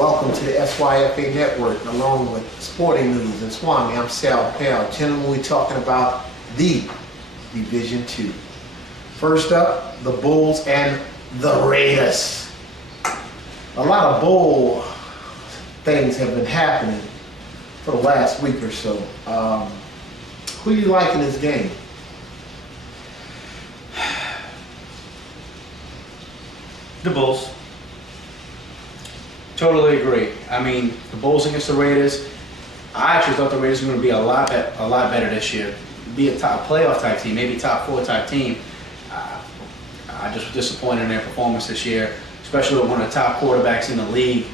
Welcome to the SYFA Network, along with Sporting News and SWAMI. I'm Sal Pell. Gentlemen, we're talking about the Division II. First up, the Bulls and the Raiders. A lot of bowl things have been happening for the last week or so. Who do you like in this game? The Bulls. Totally agree. I mean, the Bulls against the Raiders. I actually thought the Raiders were going to be a lot better this year. Be a top playoff type team, maybe top 4 type team. I just was disappointed in their performance this year, especially with one of the top quarterbacks in the league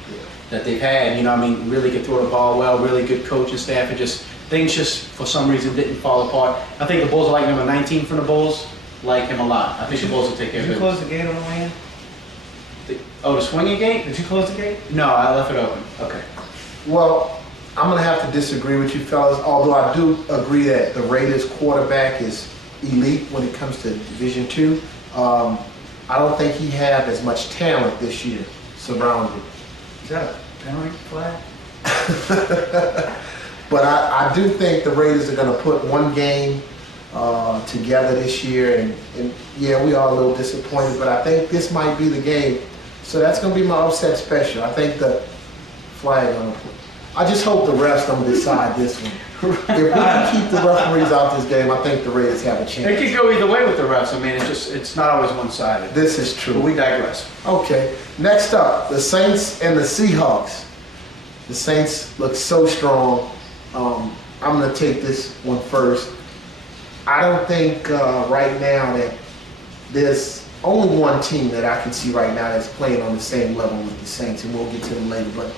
that they've had. You know, I mean, really could throw the ball well, really good coaching staff, and just things just for some reason didn't fall apart. I think the Bulls are like number 19 from the Bulls. Like him a lot. I think the Bulls will take care of it. Did you close the gate on the way in? The swinging gate? Did you close the gate? No, I left it open. Okay. Well, I'm going to have to disagree with you fellas, although I do agree that the Raiders quarterback is elite when it comes to Division II. I don't think he have as much talent this year surrounded. Is that a penalty flag? But I do think the Raiders are going to put one game together this year, and yeah, we are a little disappointed, but I think this might be the game. So that's going to be my upset special. I think the flag on the. I just hope the refs don't decide this one. If we can keep the referees out this game, I think the Raiders have a chance. It could go either way with the refs. I mean, it's not always one-sided. This is true. But we digress. Okay, next up, the Saints and the Seahawks. The Saints look so strong. I'm going to take this one first. I don't think right now that there's only one team that I can see right now that's playing on the same level with the Saints, and we'll get to them later. But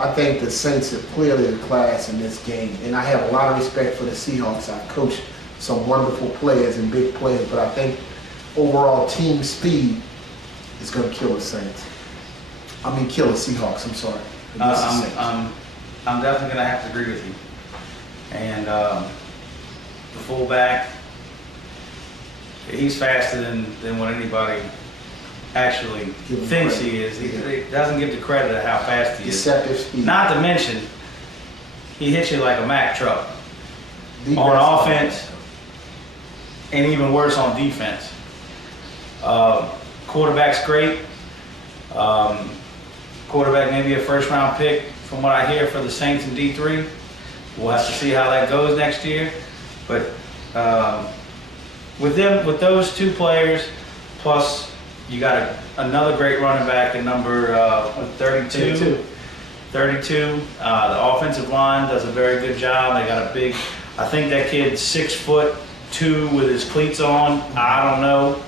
I think the Saints are clearly the class in this game, and I have a lot of respect for the Seahawks. I've coached some wonderful players and big players, but I think overall team speed is going to kill the Saints. I mean, kill the Seahawks. I'm sorry. I'm definitely going to have to agree with you. And the fullback, he's faster than what anybody actually thinks he is. He doesn't give the credit of how fast he is. Deceptive speed. Not to mention, he hits you like a Mack truck on offense, and even worse on defense. Quarterback's great. Quarterback maybe a first-round pick from what I hear for the Saints in D3. We'll have to see how that goes next year. But with those two players, plus you got another great running back at number 32. 32. The offensive line does a very good job. They got a big, I think that kid's 6'2" with his cleats on. I don't know.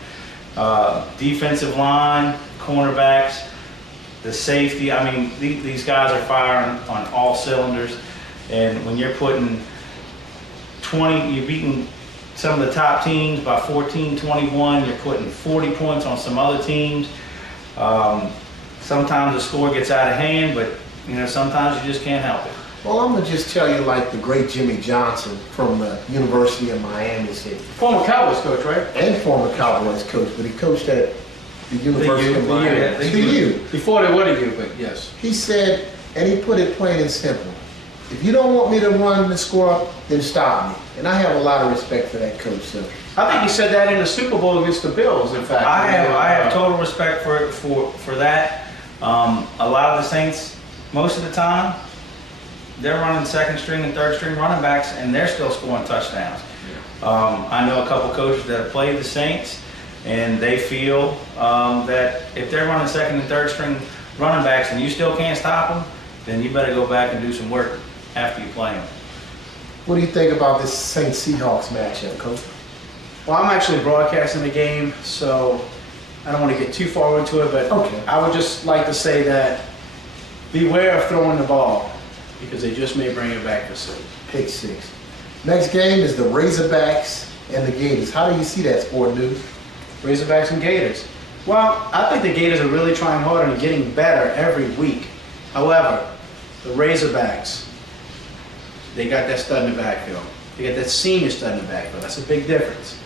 Defensive line, cornerbacks, the safety. I mean, these guys are firing on all cylinders. And when you're putting 20, you're beating some of the top teams by 14, 21, you're putting 40 points on some other teams. Sometimes the score gets out of hand, but you know, sometimes you just can't help it. Well, I'm going to just tell you like the great Jimmy Johnson from the University of Miami said. Former Cowboys coach, right? And former Cowboys coach, but he coached at the University of Miami. The U. Before they were the U, but yes. He said, and he put it plain and simple, if you don't want me to run the score up, then stop me. And I have a lot of respect for that coach. So I think he said that in the Super Bowl against the Bills, in fact. I have total respect for that. A lot of the Saints, most of the time, they're running second string and third string running backs, and they're still scoring touchdowns. I know a couple coaches that have played the Saints, and they feel that if they're running second and third string running backs and you still can't stop them, then you better go back and do some work after you play them. what do you think about this Saints-Seahawks matchup, Coach? Well, I'm actually broadcasting the game, so I don't want to get too far into it, but okay. I would just like to say that beware of throwing the ball, because they just may bring it back to 6. Pick 6. Next game is the Razorbacks and the Gators. How do you see that, Sport News? Razorbacks and Gators. Well, I think the Gators are really trying hard and getting better every week. However, the Razorbacks, they got that stud in the backfield. They got that senior stud in the backfield. That's a big difference.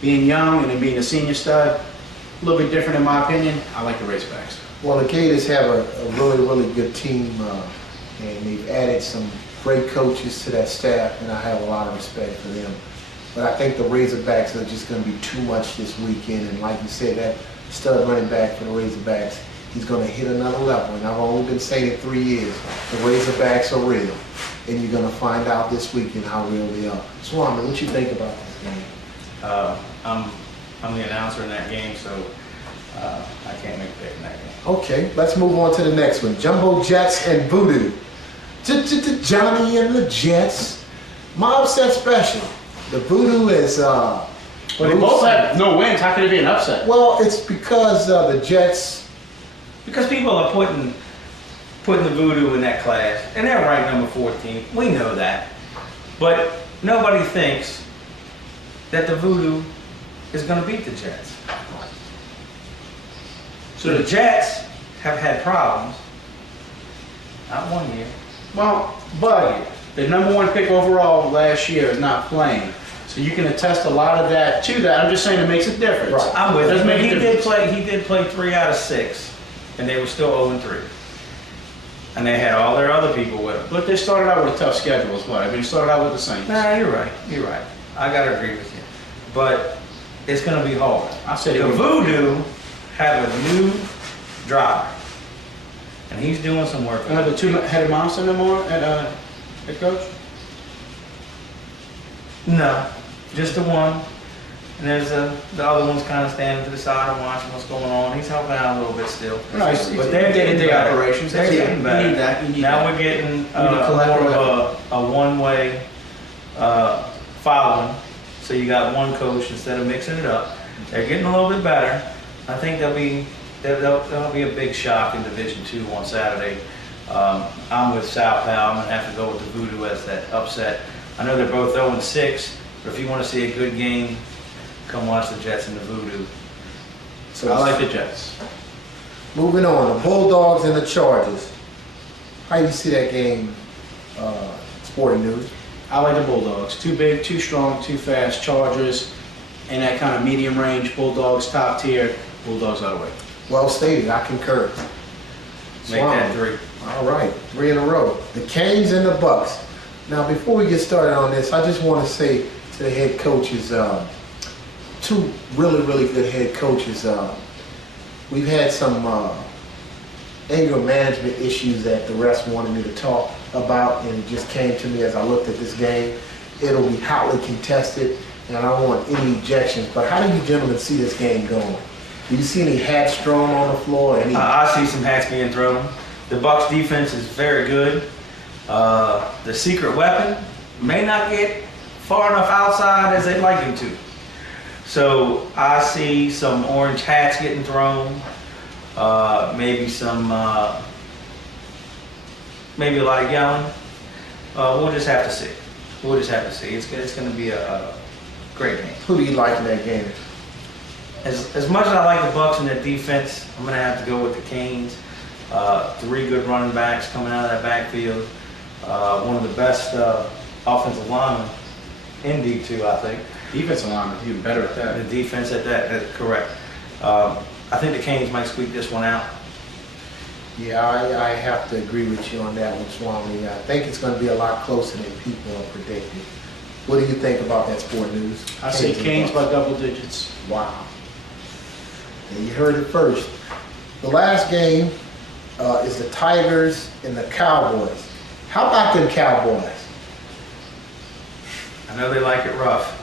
Being young and then being a senior stud, a little bit different in my opinion. I like the Razorbacks. Well, the Gators have a really, really good team, and they've added some great coaches to that staff, and I have a lot of respect for them. But I think the Razorbacks are just going to be too much this weekend, and like you said, that stud running back for the Razorbacks, he's going to hit another level, and I've only been saying it 3 years. The Razorbacks are real, and you're going to find out this weekend how real they are. Swami, what you think about this game? I'm the announcer in that game, so I can't make a pick in that game. Okay, let's move on to the next one. Jumbo Jets and Voodoo. Johnny and the Jets. My upset special. The Voodoo is... Well, they both have no wins. How could it be an upset? Well, it's because the Jets... Because people are putting the Voodoo in that class, and they're ranked number 14. We know that. But nobody thinks that the Voodoo is going to beat the Jets. So the Jets have had problems. Not 1 year. Well, but the number 1 pick overall last year is not playing. So you can attest a lot of that to that. I'm just saying it makes a difference. Right. I'm with Doesn't him. make a difference. He did play 3 out of 6, and they were still 0-3. And they had all their other people with them. But they started out with a tough schedule as well. I mean, they started out with the Saints. Nah, you're right. You're right. I gotta agree with you. But it's gonna be hard. I said The Voodoo have a new driver, and he's doing some work. the two-headed monster no more at head coach? No, just the one. And there's the other one's kind of standing to the side and watching what's going on. He's helping out a little bit still. Nice. But they're getting day-to-day better. operations. They're That's getting it. better. You need that. You need Now that. we're getting need collateral more of a one-way following. So you got one coach instead of mixing it up. They're getting a little bit better. I think that'll be a big shock in Division II on Saturday. I'm with South Pal. I'm gonna have to go with the Voodoo as that upset. I know they're both 0-6, but if you want to see a good game, come watch the Jets and the Voodoo. So I like the Jets. Moving on, the Bulldogs and the Chargers. How do you see that game, Sporting News? I like the Bulldogs. Too big, too strong, too fast. Chargers in that kind of medium range. Bulldogs top tier. Bulldogs out of the way. Well stated, I concur. Make that 3. All right, 3 in a row. The Canes and the Bucks. Now, before we get started on this, I just want to say to the head coaches, 2 really, really good head coaches. We've had some anger management issues that the refs wanted me to talk about, and it just came to me as I looked at this game. It'll be hotly contested, and I don't want any ejections. But how do you gentlemen see this game going? Do you see any hats thrown on the floor? I see some hats being thrown. The Bucks defense is very good. The secret weapon may not get far enough outside as they'd like him to. So I see some orange hats getting thrown. Maybe maybe a lot of yelling. We'll just have to see. We'll just have to see. It's going to be a great game. Who do you like in that game? As much as I like the Bucks and their defense, I'm going to have to go with the Canes. 3 good running backs coming out of that backfield. One of the best offensive linemen in D2, I think. Defensive line is even better at that. The defense at that's correct. I think the Canes might squeak this one out. Yeah, I have to agree with you on that one, Swami. I think it's going to be a lot closer than people are predicting. What do you think about that, Sport News? I say Canes and Bucks. by double digits. Wow. And you heard it first. The last game is the Tigers and the Cowboys. How about them Cowboys? I know they like it rough.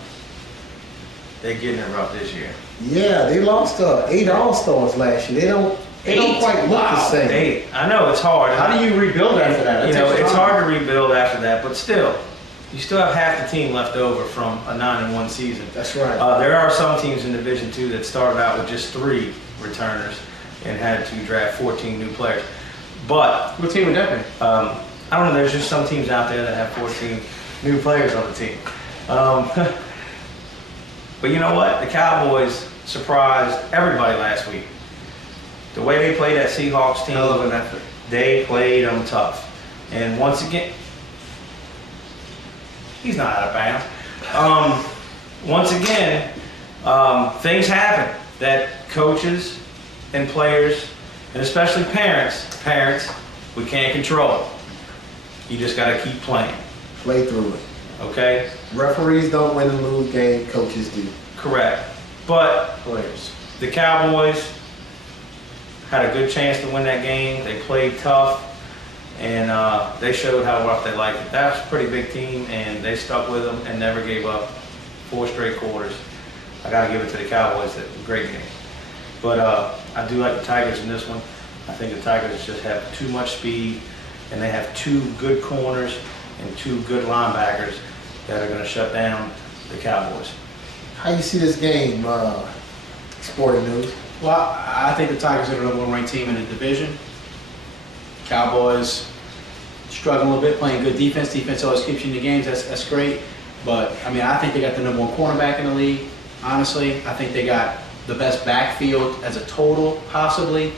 They're getting it rough this year. Yeah, they lost 8 All-Stars last year. They don't quite look the same. 8. I know it's hard. How do you rebuild after that? You know, it's hard to rebuild after that, but still, you still have half the team left over from a 9-1 season. That's right. There are some teams in Division II that started out with just 3 returners and had to draft 14 new players. But What team would that be? I don't know. There's just some teams out there that have 14 new players on the team. But you know what? The Cowboys surprised everybody last week. The way they played that Seahawks team, Hell of an effort. they played them tough. And once again, he's not out of bounds. Once again, things happen that coaches and players and especially parents, we can't control it. You just got to keep playing, Play through it. okay? Referees don't win and lose game, coaches do. Correct. But Players. the Cowboys had a good chance to win that game. They played tough, and they showed how rough they liked it. That's a pretty big team, and they stuck with them and never gave up 4 straight quarters. I got to give it to the Cowboys. That was a great game. But I do like the Tigers in this one. I think the Tigers just have too much speed, and they have 2 good corners and 2 good linebackers that are going to shut down the Cowboys. How you see this game, Sporting News? Well, I think the Tigers are the number 1 ranked team in the division. Cowboys struggling a little bit, playing good defense. Defense always keeps you in the games. That's great. But I mean, I think they got the number 1 cornerback in the league. Honestly, I think they got the best backfield as a total, possibly.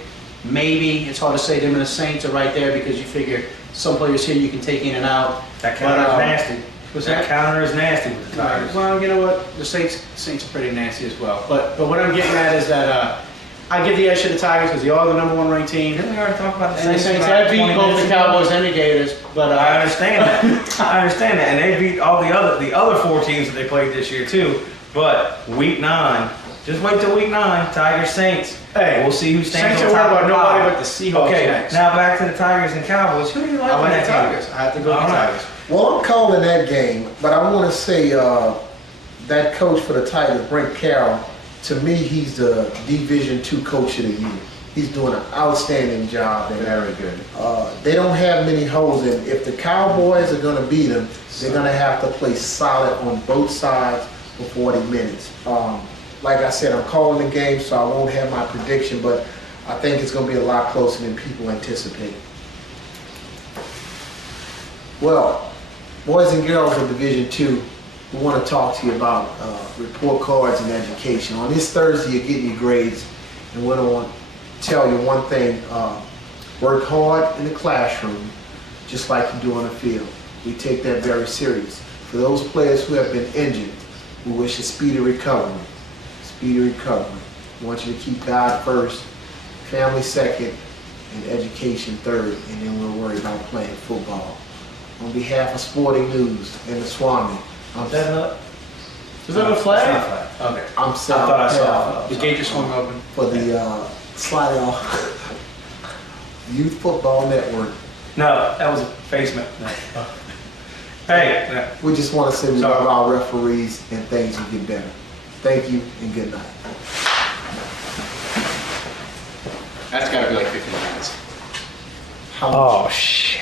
Maybe it's hard to say them and the Saints are right there because you figure some players here you can take in and out. That counter is nasty. What's That that? counter is nasty with the Tigers. Well, you know what? The Saints are pretty nasty as well. But what I'm getting at is that I give the edge to the Tigers because they are the number 1 ranked team. Didn't we already talk about the And the Saints? Saints about have beat 20 both minutes the ago? Cowboys and the Gators. But I understand that. I understand that, and they beat all the other 4 teams that they played this year too. But week 9, just wait till week 9. Tigers Saints. Hey, We'll see who stands Saints on are top worried of about the nobody pile. but the Seahawks Okay, next. now back to the Tigers and Cowboys. Who do you like I in like that the game? Tigers. I have to go with the All right. Tigers. Well, I'm calling that game, but I want to say that coach for the Tigers, Brent Carroll, to me, he's the Division II Coach of the Year. He's doing an outstanding job. And, Very good. they don't have many holes in. If the Cowboys are going to beat them, they're going to have to play solid on both sides for 40 minutes. Like I said, I'm calling the game, so I won't have my prediction, but I think it's going to be a lot closer than people anticipate. Well, boys and girls of Division II, we want to talk to you about report cards and education. On this Thursday, you're getting your grades, and we want to tell you one thing. Work hard in the classroom, just like you do on the field. We take that very serious. For those players who have been injured, we wish a speedy recovery. Speedy recovery. We want you to keep God first, family second, and education third, and then we'll worry about playing football. On behalf of Sporting News and the SWAMI, Is that up? Is that a flag? It's not a flag. Okay. I'm I thought I saw The gate just swung open. for the Slide Off Youth Football Network. No, that was a basement. No. Hey, We just want to say we Sorry. love our referees and things will get better. Thank you and good night. That's got to be like 15 minutes. How much? oh shit.